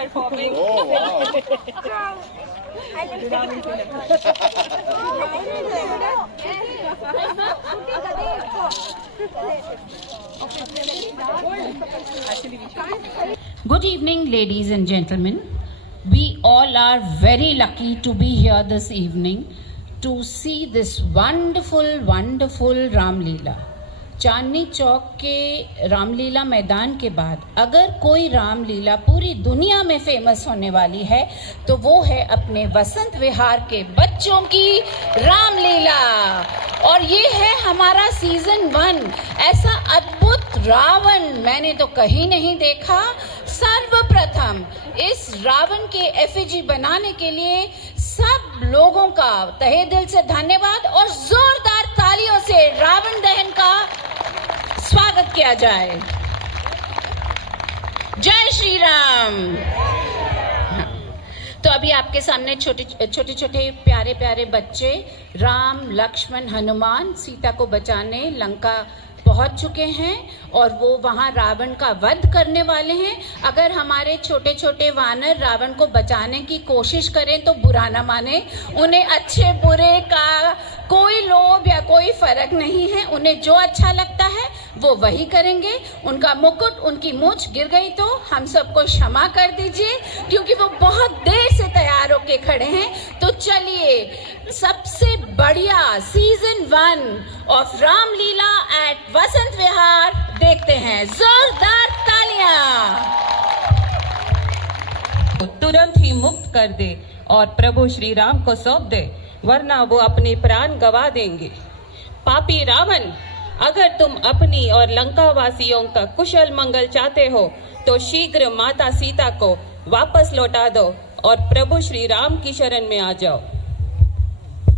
performing. Oh, wow. Good evening, ladies and gentlemen. We all are very lucky to be here this evening to see this wonderful, wonderful Ramleela. Chandni Chowk के रामलीला मैदान के बाद अगर कोई रामलीला पूरी दुनिया में फेमस होने वाली है तो वो है अपने वसंत विहार के बच्चों की रामलीला। और ये है हमारा सीजन 1। ऐसा अद्भुत रावण मैंने तो कहीं नहीं देखा। सर्वप्रथम इस रावण के एफिजी बनाने के लिए सब लोगों का तहे दिल से धन्यवाद और जोरदार तालियों से रावण दहन का स्वागत किया जाए। जय श्री राम। तो अभी आपके सामने छोटे छोटे प्यारे प्यारे बच्चे राम लक्ष्मण हनुमान सीता को बचाने लंका पहुंच चुके हैं और वो वहां रावण का वध करने वाले हैं। अगर हमारे छोटे छोटे वानर रावण को बचाने की कोशिश करें तो बुरा न माने, उन्हें अच्छे बुरे का कोई लोभ या कोई फर्क नहीं है। उन्हें जो अच्छा लगता है वो वही करेंगे। उनका मुकुट उनकी मूंछ गिर गई तो हम सबको क्षमा कर दीजिए क्योंकि वो बहुत देर से तैयार होके खड़े हैं। तो चलिए सबसे बढ़िया season 1 of Ramlila eight Vasant Vihar देखते हैं। जोरदार तालियां। तुरंत ही मुक्त कर दे और प्रभु श्री राम को सौंप दे, वरना वो अपने प्राण गवा देंगे। पापी रावण, अगर तुम अपनी और लंका वासियों का कुशल मंगल चाहते हो तो शीघ्र माता सीता को वापस लौटा दो और प्रभु श्री राम की शरण में आ जाओ।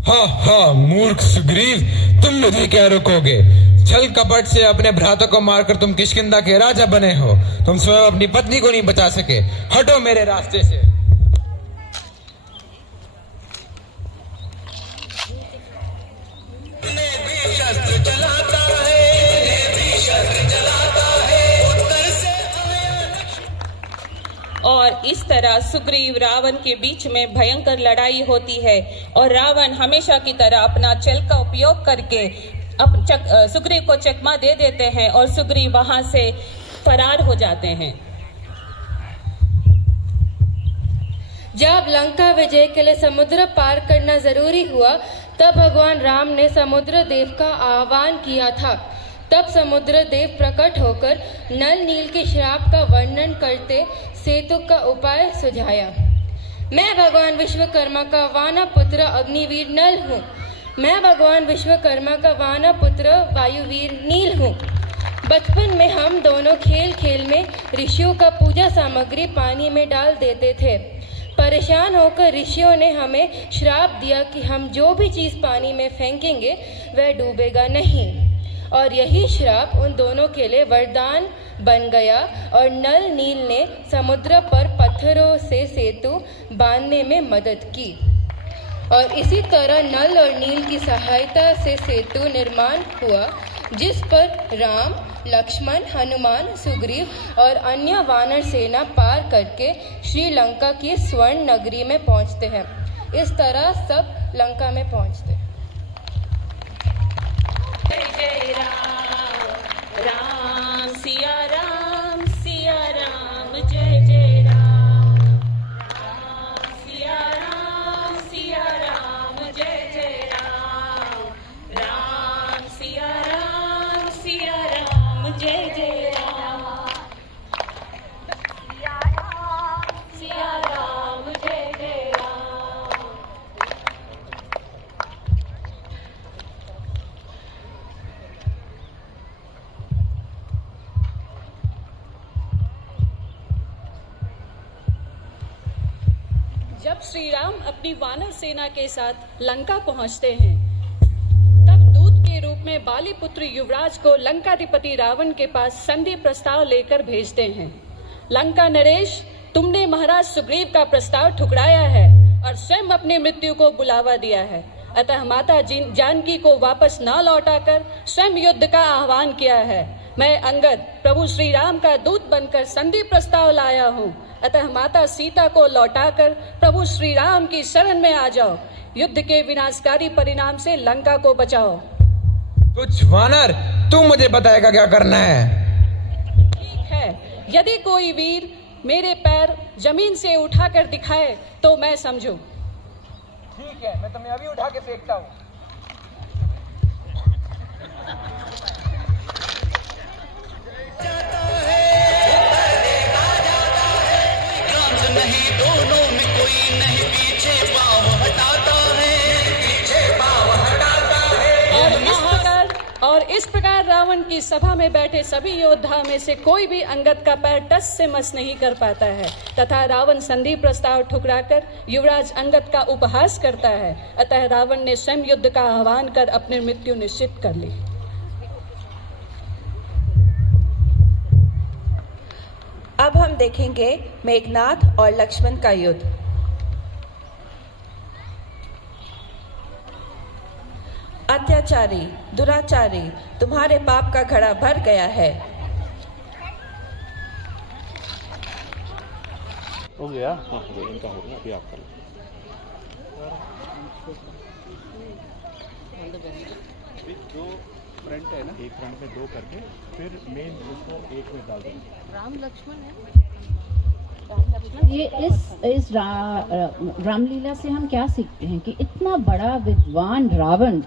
हाँ हाँ मूर्ख सुग्रीव, तुम मुझे क्या रोकोगे? छल कपट से अपने भ्राता को मारकर तुम किष्किंधा के राजा बने हो। तुम स्वयं अपनी पत्नी को नहीं बचा सके। हटो मेरे रास्ते से। और इस तरह सुग्रीव रावण के बीच में भयंकर लड़ाई होती है और रावण हमेशा की तरह अपना छल का उपयोग करके सुग्रीव को चकमा दे देते हैं और सुग्रीव वहां से फरार हो जाते हैं। जब लंका विजय के लिए समुद्र पार करना जरूरी हुआ तब भगवान राम ने समुद्र देव का आह्वान किया था। तब समुद्र देव प्रकट होकर नल नील के श्राप का वर्णन करते सेतु का उपाय सुझाया। मैं भगवान विश्वकर्मा का वाना पुत्र अग्निवीर नल हूँ। मैं भगवान विश्वकर्मा का वाना पुत्र वायुवीर नील हूँ। बचपन में हम दोनों खेल खेल में ऋषियों का पूजा सामग्री पानी में डाल देते थे। परेशान होकर ऋषियों ने हमें श्राप दिया कि हम जो भी चीज़ पानी में फेंकेंगे वह डूबेगा नहीं। और यही श्राप उन दोनों के लिए वरदान बन गया और नल नील ने समुद्र पर पत्थरों से सेतु बांधने में मदद की। और इसी तरह नल और नील की सहायता से सेतु निर्माण हुआ जिस पर राम लक्ष्मण हनुमान सुग्रीव और अन्य वानर सेना पार करके श्रीलंका की स्वर्ण नगरी में पहुंचते हैं। इस तरह सब लंका में पहुंचते हैं। जय राम राम सिया राम जय जय राम सिया राम जय जय राम सिया राम जय जय राम सिया राम जय जय राम। जब श्री राम अपनी वानर सेना के साथ लंका पहुंचते हैं तब दूत के रूप में बाली पुत्र युवराज को लंकाधिपति रावण के पास संधि प्रस्ताव लेकर भेजते हैं। लंका नरेश, तुमने महाराज सुग्रीव का प्रस्ताव ठुकराया है और स्वयं अपनी मृत्यु को बुलावा दिया है। अतः माता जानकी को वापस न लौटाकर स्वयं युद्ध का आह्वान किया है। मैं अंगद प्रभु श्री राम का दूत बनकर संधि प्रस्ताव लाया हूँ। अतः माता सीता को लौटाकर प्रभु श्री राम की शरण में आ जाओ। युद्ध के विनाशकारी परिणाम से लंका को बचाओ। तुझ वानर, तू मुझे बताएगा क्या करना है। ठीक है, यदि कोई वीर मेरे पैर जमीन से उठाकर दिखाए तो मैं समझूं। ठीक है, मैं तुम्हें अभी उठा के फेंकता हूँ। नहीं दोनों में कोई नहीं, पीछे पाँव हटाता है, पीछे पाँव हटाता है। और इस प्रकार रावण की सभा में बैठे सभी योद्धा में से कोई भी अंगद का पैर टस से मस नहीं कर पाता है तथा रावण संधि प्रस्ताव ठुकराकर युवराज अंगद का उपहास करता है। अतः रावण ने स्वयं युद्ध का आह्वान कर अपनी मृत्यु निश्चित कर ली। अब हम देखेंगे मेघनाद और लक्ष्मण का युद्ध। अत्याचारी, दुराचारी, तुम्हारे पाप का घड़ा भर गया है। हो गया? हाँ, हो गया, इनका हो गया, अभी आप कर लो। जो फ्रंट है ना, एक फ्रंट में दो करके फिर मेन उसको एक में डाल देंगे। राम लक्ष्मण है। ये इस रामलीला से हम क्या सीखते हैं कि इतना बड़ा विद्वान रावण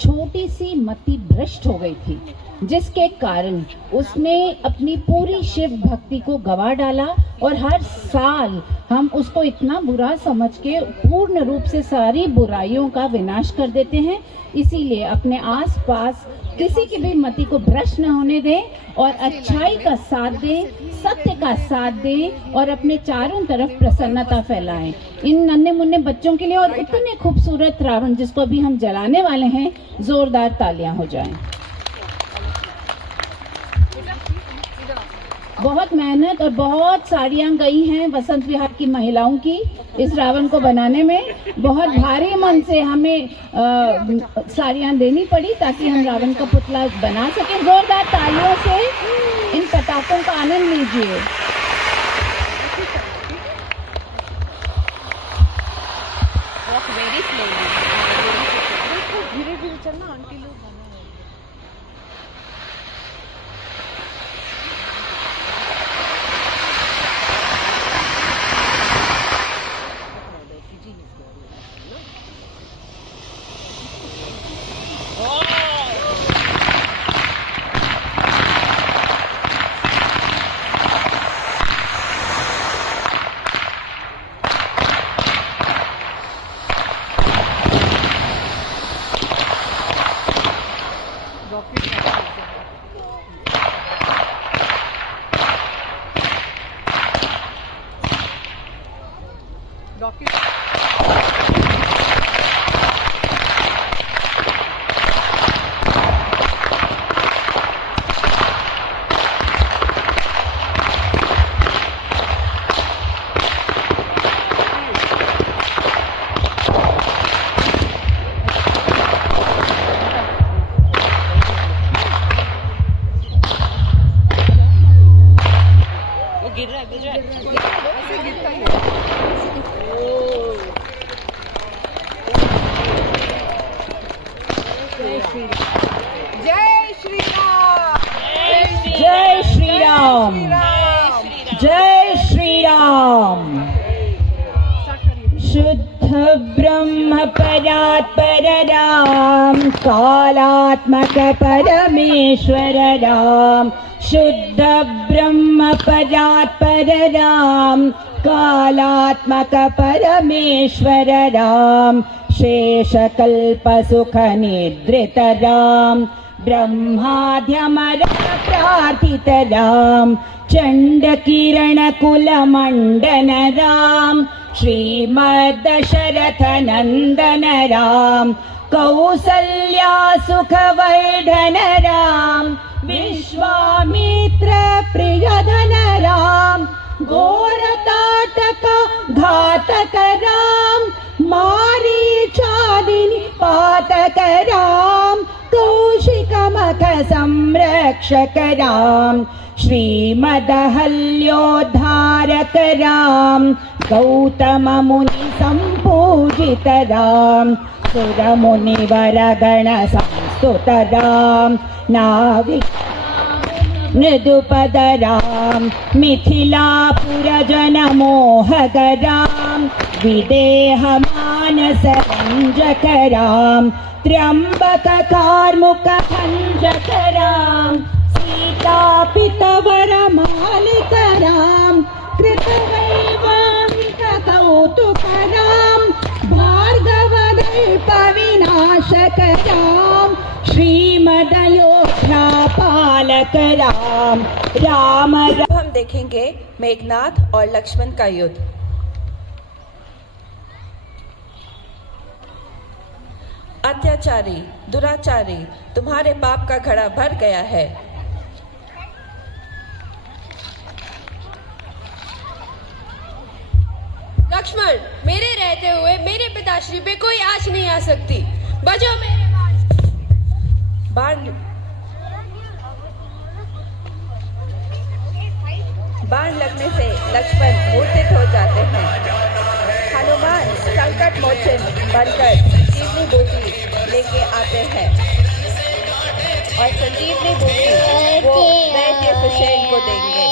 छोटी सी मति भ्रष्ट हो गई थी, जिसके कारण उसने अपनी पूरी शिव भक्ति को गवा डाला और हर साल हम उसको इतना बुरा समझ के पूर्ण रूप से सारी बुराइयों का विनाश कर देते हैं। इसीलिए अपने आसपास किसी की भी मति को भ्रष्ट न होने दें और अच्छाई का साथ दें, सत्य का साथ दें और अपने चारों तरफ प्रसन्नता फैलाएं। इन नन्हे मुन्ने बच्चों के लिए और इतने खूबसूरत रावण जिसको अभी हम जलाने वाले हैं, जोरदार तालियां हो जाएं। बहुत मेहनत और बहुत साड़ियाँ गई हैं वसंत विहार की महिलाओं की इस रावण को बनाने में। बहुत भारी मन से हमें साड़ियाँ देनी पड़ी ताकि हम रावण का पुतला बना सकें। जोरदार तालियों से इन पटाखों का आनंद लीजिए। धीरे धीरे चलना, आंटी लोग जय श्री राम, जय श्री राम, जय श्री राम। शुद्ध ब्रह्म परात्पर राम, कालात्मक परमेश्वर राम। शुद्ध ब्रह्म परात्पर राम, कालात्मक परमेश्वर राम। शेषकल्प सुख निद्रित राम, ब्रह्माद्यमर प्रार्थित राम। चंड किरण कुल मंडन राम, श्रीमद् दशरथ नंदन राम। कौसल्या सुख वर्धन राम, विश्वामित्र प्रियधन राम। घोरताटक घातक राम, मारीचादिनि पातक राम। कौशिक प्रमथ संरक्षक राम, श्रीमदहल्योद्धारक राम, गौतम मुनि संपूजित राम, सुर मुनिवर गण संस्तुत राम, नाविक मृदुपद राम, मिथिलापुर जन मोहक राम, विदेह मानस रंजक राम, त्र्यंबक कार्मुक भंजक राम, सीतापित वर मालिक राम, कृतवैवाहिक कौतुक राम, भार्गव विनाशक राम, श्रीमदयोध्या पालक राम, राम अब हम देखेंगे मेघनाद और लक्ष्मण का युद्ध। अत्याचारी, दुराचारी, तुम्हारे पाप का घड़ा भर गया है। लक्ष्मण, मेरे रहते हुए मेरे पिताश्री पे कोई आँच नहीं आ सकती। बचो मेरे बाण लगने से लक्ष्मण मूर्छित हो जाते हैं। हनुमान संकट मोचन बनकर संजीवनी बूटी लेके आते हैं और संजीवनी बूटी वो वैद्य सुषेण को देंगे।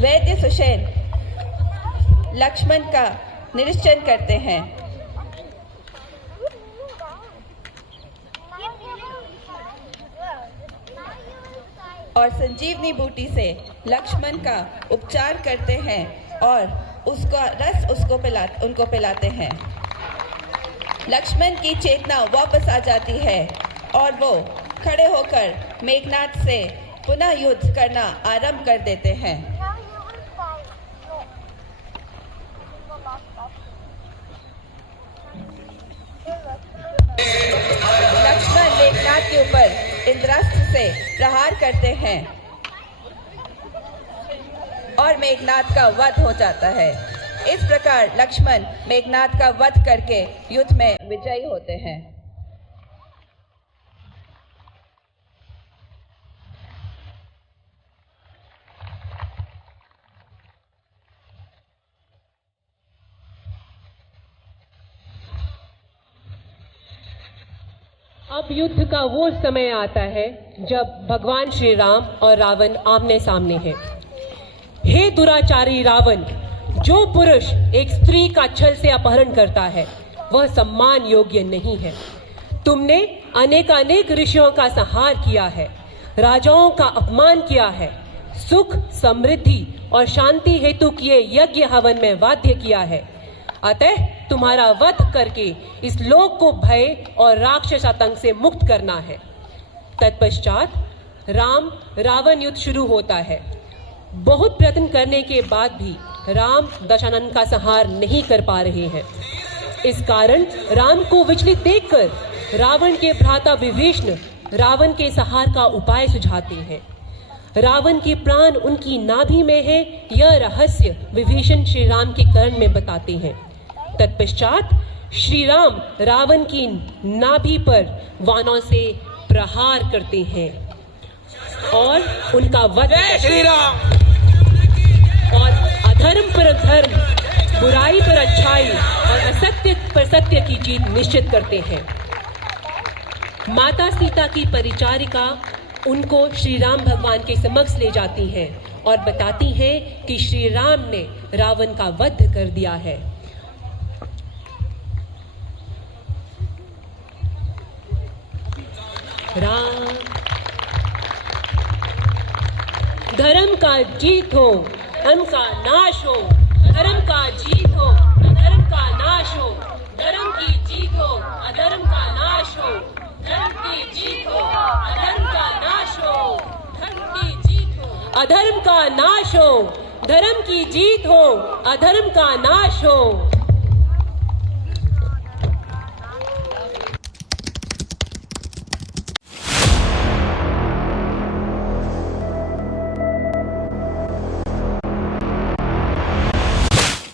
वैद्य सुषेण लक्ष्मण का निरीक्षण करते हैं और संजीवनी बूटी से लक्ष्मण का उपचार करते हैं और उसका रस उनको पिलाते हैं। लक्ष्मण की चेतना वापस आ जाती है और वो खड़े होकर मेघनाद से पुनः युद्ध करना आरंभ कर देते हैं। लक्ष्मण मेघनाद के ऊपर इंद्रास्त्र से प्रहार करते हैं और मेघनाद का वध हो जाता है। इस प्रकार लक्ष्मण मेघनाद का वध करके युद्ध में विजयी होते हैं। अब युद्ध का वो समय आता है जब भगवान श्री राम और रावण आमने सामने हैं। हे दुराचारी रावण, जो पुरुष एक स्त्री का छल से अपहरण करता है वह सम्मान योग्य नहीं है। तुमने अनेकानेक ऋषियों का संहार किया है, राजाओं का अपमान किया है, सुख समृद्धि और शांति हेतु किए यज्ञ हवन में बाध्य किया है। अतः तुम्हारा वध करके इस लोक को भय और राक्षस आतंक से मुक्त करना है। तत्पश्चात राम रावण युद्ध शुरू होता है। बहुत प्रयत्न करने के बाद भी राम दशानन का संहार नहीं कर पा रहे हैं। इस कारण राम को विचलित देखकर रावण के भ्राता विभीषण रावण के संहार का उपाय सुझाते हैं। रावण के प्राण उनकी नाभि में है, यह रहस्य विभीषण श्री राम के कर्ण में बताते हैं। तत्पश्चात श्री राम रावण की नाभि पर बाणों से प्रहार करते हैं और उनका वध श्री राम और अधर्म पर धर्म, बुराई पर अच्छाई और असत्य पर सत्य की जीत निश्चित करते हैं। माता सीता की परिचारिका उनको श्री राम भगवान के समक्ष ले जाती हैं और बताती हैं कि श्री राम ने रावण का वध कर दिया है। राम धर्म का जीत हो, धर्म का नाश हो, धर्म का जीत हो, अधर्म का नाश हो, धर्म की जीत हो, अधर्म का नाश हो, धर्म की जीत हो, अधर्म का नाश हो, धर्म की जीत हो, अधर्म का नाश हो, धर्म की जीत हो, अधर्म का नाश हो।